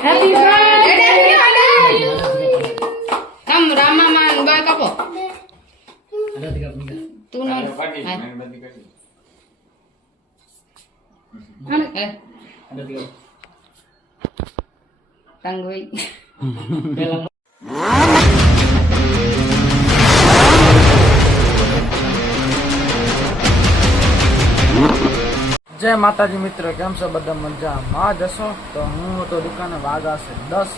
Happy birthday. Kamu Ramaman baik apa? Ada 3 benda. Tu nak. Ada 3. Tanggui. Dalam जय माताजी मित्र केम छो बधा मजामां जशो तो हूँ तो दुकाने वागा से 10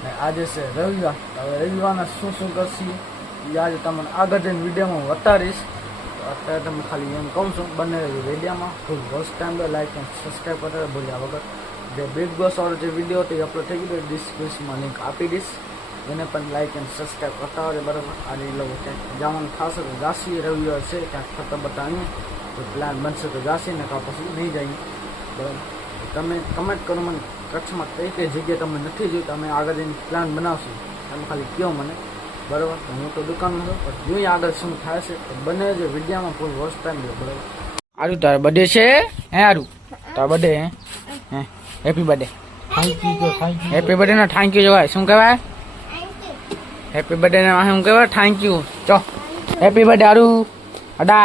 ने आज से रविवार तो रविवार शू करशी आज तमने आगे जन वीडियो में बतारीश तो अत्यारे तमे खाली एम कहूँ छूं बने रही वीडियो में full watch time like and subscribe करता भूलिया वगर जे बिग बॉस वाळो जो वीडियो तो अपलोड थी गयो डिस्क्रिप्शन में लिंक आपी दीश એને પણ લાइक एंड सब्सक्राइब करता हो बराबर आज ये लोग क्या जवान खास तो जासी रविवार से क्या खत्म बतानी तो प्लान बनशे तो जासी ने का पछी नहीं जाइए बराबर तमे कमेंट करो मन कच्छ में कई जगह तमे नहीं जोई तमे आगे जईने प्लान बनावशो तमे खाली कहो मने बराबर तो हूँ तो दुकान में पर जोई आगे शुं थाय छे तो बने जो वीडियो में फूल वॉच टाइम लो बराबर आरु तारो बर्थडे छे हे आरु तारो बर्थडे हे happy birthday thank you happy birthday ना थैंक यू जोवाय शुं कहेवाय हैप्पी बर्थडे ने शुं कहेवाय थैंक यू चो हैप्पी बर्थडे आरु अडा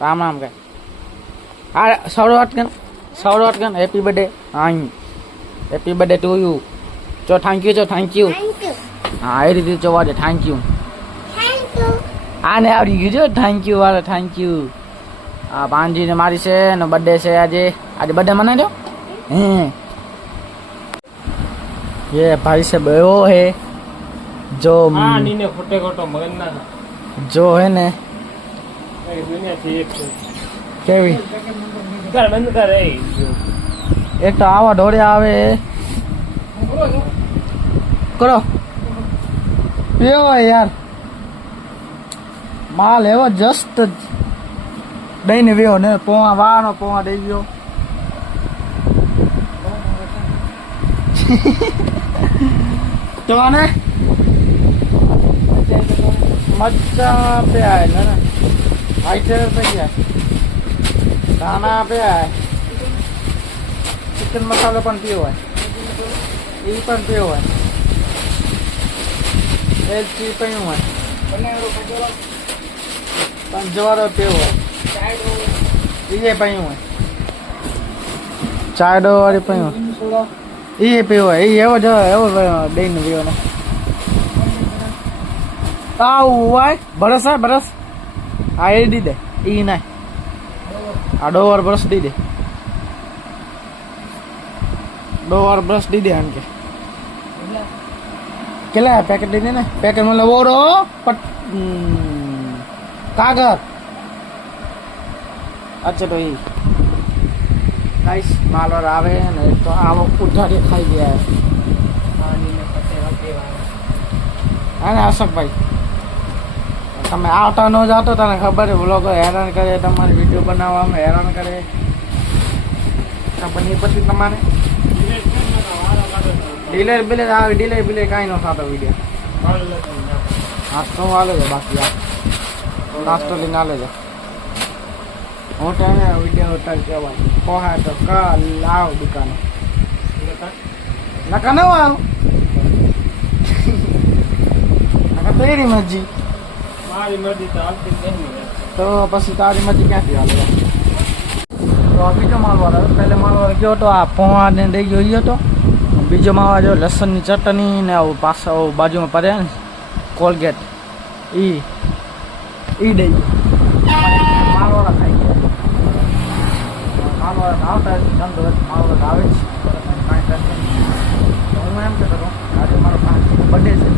राम राम कह आ सौरवट कन हैप्पी बर्थडे हाँ हैप्पी बर्थडे टू यू चो थैंक यू हाँ ए रीते चो वाले थैंक यू आने आवड़ी गयुं जो थैंक यू वाले थैंक यू आ भांजी ने मारी से नो बर्थडे से आज बर्थडे मनाई दो ये भाई से बयो है जो नीने खोटे खोटो मगन ना जो है ने दुनिया थी एक केवी कर बंद कर रे एक तो आवा ढोरे आवे करो पियो यार माल एवो जस्ट दई ने वियो ने पोवा वानो पोवा दई गयो तो ने मज्जा पे आए ना आइटर पे क्या खाना पे आए चिकन मसाला पण पियो है ई पण पियो है एलची पियो है पंजवारो पियो है ये पियो है चाय दो वाली पियो ये पियो है ये वो जो एवो देन पियो ने आउ वाय बरस है बरस आए दी दे ई ना आडो और ब्रश दी दे 2 और ब्रश दी दे आनके केला पैकेट दे ना पैकेट में लवो रो पट कागज अच्छा तो ये गाइस माल और आवे ने तो आवो उठाड़ी खाई गया है पानी में पत्ते वटे वाला अशोक भाई તમે આવતા ન જાતો તને ખબર છે બ્લોગર હેરાન કરે તમારી વિડીયો બનાવવામાં હેરાન કરે ખબર નહીં પછી તમારે ડીલર બિલર આવે ડીલર બિલર કાંઈ ન થતો વિડીયો નાસ્તો હાલે છે બાકી આ નાસ્તો લઈને હાલે છે હું ટાઈમે વિડીયો ઉતાર કહેવાય કોહા તો કાલ આવ દુકાને નકા ન આવ નકા તેરી મરજી મારી મરજી તો આવતી નહીં તો પછી તારી મરજી ક્યાંથી હાલે તો બીજો માલવાળો પહેલે માલવાળો ગયો તો આ પોવા ને દઈ ગયો તો બીજો માવા જો લસણની ચટણી ને આવું પાછો બાજુમાં પડે ને કોલગેટ ઈ દઈ માલવાળા ખાઈ ગયા માલવાળા આવતા ધંધો માલવાળા આવે જ કાંઈ કરશે હું એમ કહેતો હતો આજે મારો બર્થડે છે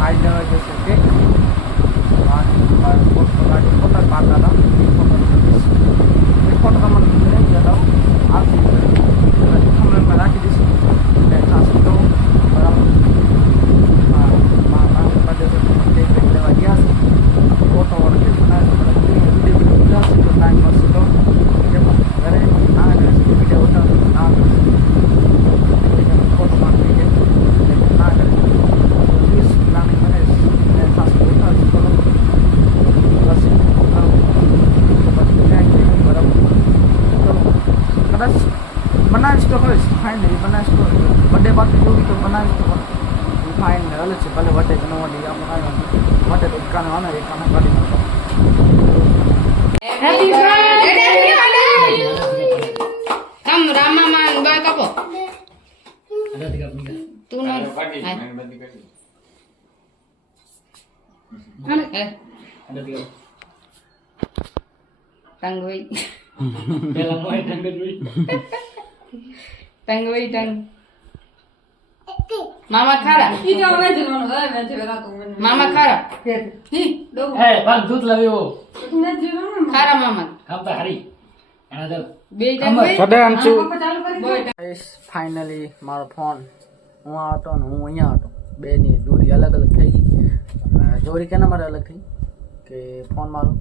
5 જણા જશે કેક फोटो गाड़ी फोटो मारता था फोटो का मन नहीं किया था आप हमने में राखी दी बैठा सकते हो बर्थडे से केक लेवा गया फोटो और केक बनाया वीडियो टाइम पास तो घरे ना वीडियो होता ना फोटो मार के ना करे બર્થડે પાર્ટી જોવી તો બનાવી તો પણ ફાઇન હાલે છે ભલે વટે કે ન વટે આપણે વટે તો એકાને આને એકાને કાઢી નાખો. હેપી બર્થડે કમ રામ મામા બાય કાપો તું ના ટંગ વઈ ટંગ વઈ ટંગ મામા ખારા મામા ખારા ખારા મામા બે ટંગ વઈ ફાઇનલી મારો ફોન હું આ હતો ને હું અહીંયા હતો બેની દૂરી અલગ અલગ થઈ ગઈ. જોડી કેના મારે અલગ થઈ કે ફોન મારો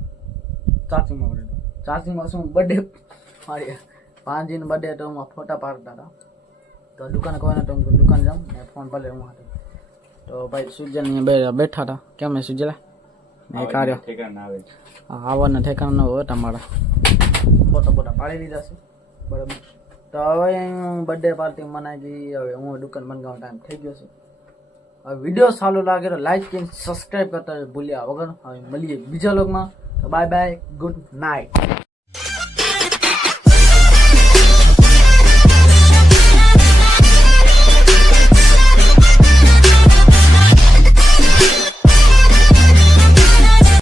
ચાર્જિંગમાં પડ્યો. ચાર્જિંગમાં શું બર્થડે મારી પાંજીનો બર્થડે હતો એમાં ફોટા પાડતા હતા તો દુકાને કોઈ નતો હું દુકાન જાઉં ને ફોન ભલે હું હતો તો ભાઈ સુજલ અહીંયા બેઠા હતા કેમ ને સુજલા ને કાર્ય આવવાના ઠેકાણા ન હોય તમારા ફોટા બોટા પાડી લીધા છે બરાબર. તો હવે હું બર્થડે પાર્ટી મનાઈ ગઈ. હવે હું દુકાન બંધ ટાઈમ થઈ ગયો છે. હવે વિડીયો સારો લાગે તો લાઈક અને સબસ્ક્રાઈબ કરતા ભૂલ્યા વગર. હવે મળીએ બીજા લોગમાં. તો બાય બાય, ગુડ નાઇટ.